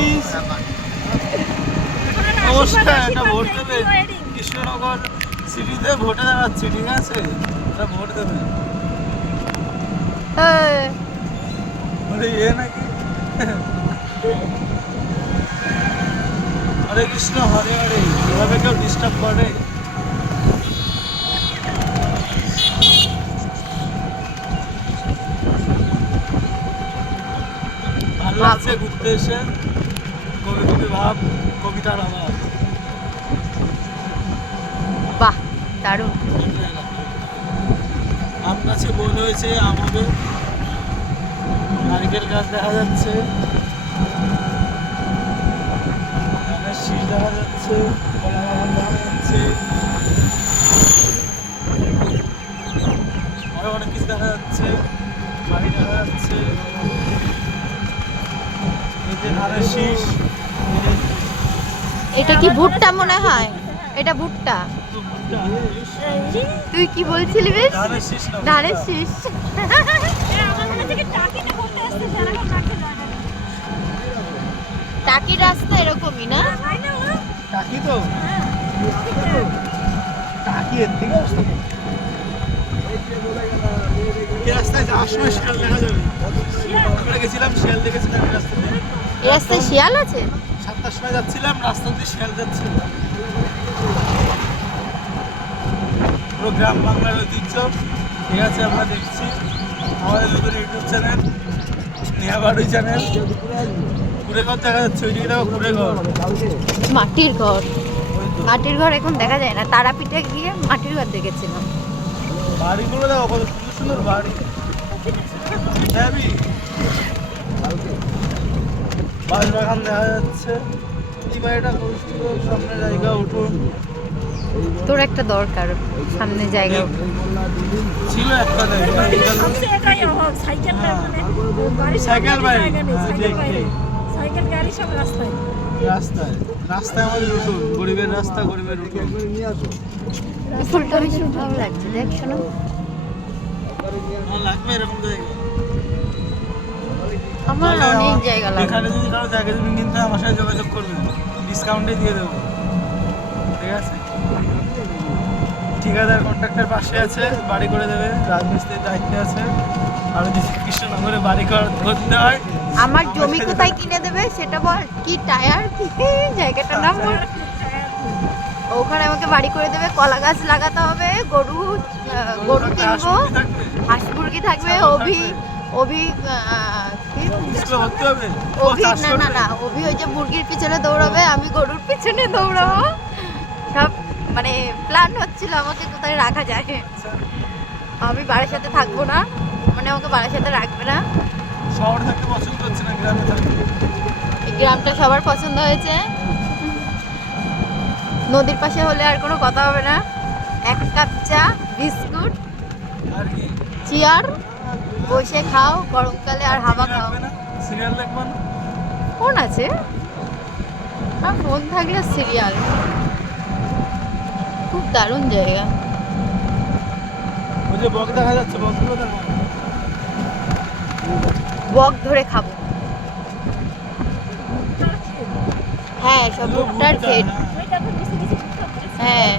Please. নমস্কার, এটা vote দেবে কৃষ্ণনগর সিটিতে ভোটে দাঁড়াচ্ছি, ঠিক আছে? এটা ভোট দেবে। আরে এ নাকি হরে কৃষ্ণ হরে হরে, এভাবে কেউ ডিস্টার্ব করে? ভালো লাগছে ঘুরতে এসে, কবি কবি ভাব, কবিতার অভাব। বাহ দারুণ। আম গাছে বোল হয়েছে, আম হবে। নারকেল গাছ দেখা যাচ্ছে, ধানের শীষ দেখা যাচ্ছে, কলা বাগান দেখা যাচ্ছে, আরো অনেক কিছু দেখা যাচ্ছে, বাড়ি দেখা যাচ্ছে, এই যে ধানের শীষ। এটা কি ভুট্টা মনে হয়? এটা ভুট্টা। তুই কি বলছিলি বেশ? ধানের শীষ না, ধানের শীষ। টাকি রাস্তা এরকমই না? টাকি তো, টাকি এর থেকে আসতে এই রাস্তায় যাওয়ার সময় শিয়াল দেখা যাবে। আমরা গেছিলাম, শিয়াল দেখেছিলাম এই রাস্তাতে। এই রাস্তায় শিয়াল আছে? 7টার সময় যাচ্ছিলাম, রাস্তা দিয়ে শিয়াল যাচ্ছিল। পুরো গ্রাম বাংলার ঐতিহ্য, ঠিক আছে? আমরা দেখছি আমাদের নতুন ইউটিউব চ্যানেল নিয়াবাড়ি চ্যানেল। কুড়ে ঘর দেখা যাচ্ছে, ওই দিকে দেখো কুড়ে ঘর, মাটির ঘর। মাটির ঘর এখন দেখা যায় না, তারাপীঠে গিয়ে মাটির ঘর দেখেছিলাম। বাড়িগুলো দেখো কত সুন্দর সুন্দর বাড়ি। হ্যাবি বাগান দেখা যাচ্ছে। এই বাড়িটা খুব সুন্দর, সামনে জায়গা, উঠুন। তোর একটা দরকার সামনে জায়গা। ছিল একটা জায়গা, সাইকেল বাড়ি, সাইকেল গাড়ি সব রাস্তায়। রাস্তায় রাস্তায় আমাদের উঠুন, গরিবের রাস্তা, গরিবের উঠুন। ফুলটা ভীষণ ভালো লাগছে, দেখ শোনো। আমার লাগবে এরকম জায়গা। আমার অনেক জায়গা লাগবে। এখানে যদি কারো জায়গা জমি কিনতে হয়, আমার সাথে যোগাযোগ করবেন, ডিসকাউন্টে দিয়ে দেবো, ঠিক আছে? ঠিকাদার কন্ট্রাক্টর পাশে আছে, বাড়ি করে দেবে, রাজমিস্ত্রির দায়িত্বে আছে। আর যদি কৃষ্ণনগরে বাড়ি করতে হয়, আমার জমি কোথায় কিনে দেবে সেটা বল। কি টায়ার কি জায়গাটার নাম বল। ওখানে আমাকে বাড়ি করে দেবে, কলা গাছ লাগাতে হবে, গরু কিনবো, হাঁস মুরগি থাকবে, অভি অভি কি? ভর্তি হবে। অভি না না না, অভি ওই যে মুরগির পিছনে দৌড়াবে, আমি গরুর পিছনে দৌড়াবো। সব মানে প্ল্যান হচ্ছিল আমাকে কোথায় রাখা যায়। আমি বাড়ির সাথে থাকবো না, মানে আমাকে বাড়ির সাথে রাখবে না। শহরে থাকতে পছন্দ হচ্ছে না, গ্রামে থাকতে। এই গ্রামটা সবার পছন্দ হয়েছে। নদীর পাশে হলে আর কোনো কথা হবে না। 1 কাপ চা, বিস্কুট, আর কি চেয়ার, বসে খাও গরমকালে আর হাওয়া খাও। সিরিয়াল দেখবেন? ফোন আছে, আর ফোন থাকলে সিরিয়াল। খুব দারুণ জায়গা। ওই যে বক দেখা যাচ্ছে, বকগুলো দেখো। বক ধরে খাবো। হ্যাঁ সব ভুট্টার ক্ষেত। হ্যাঁ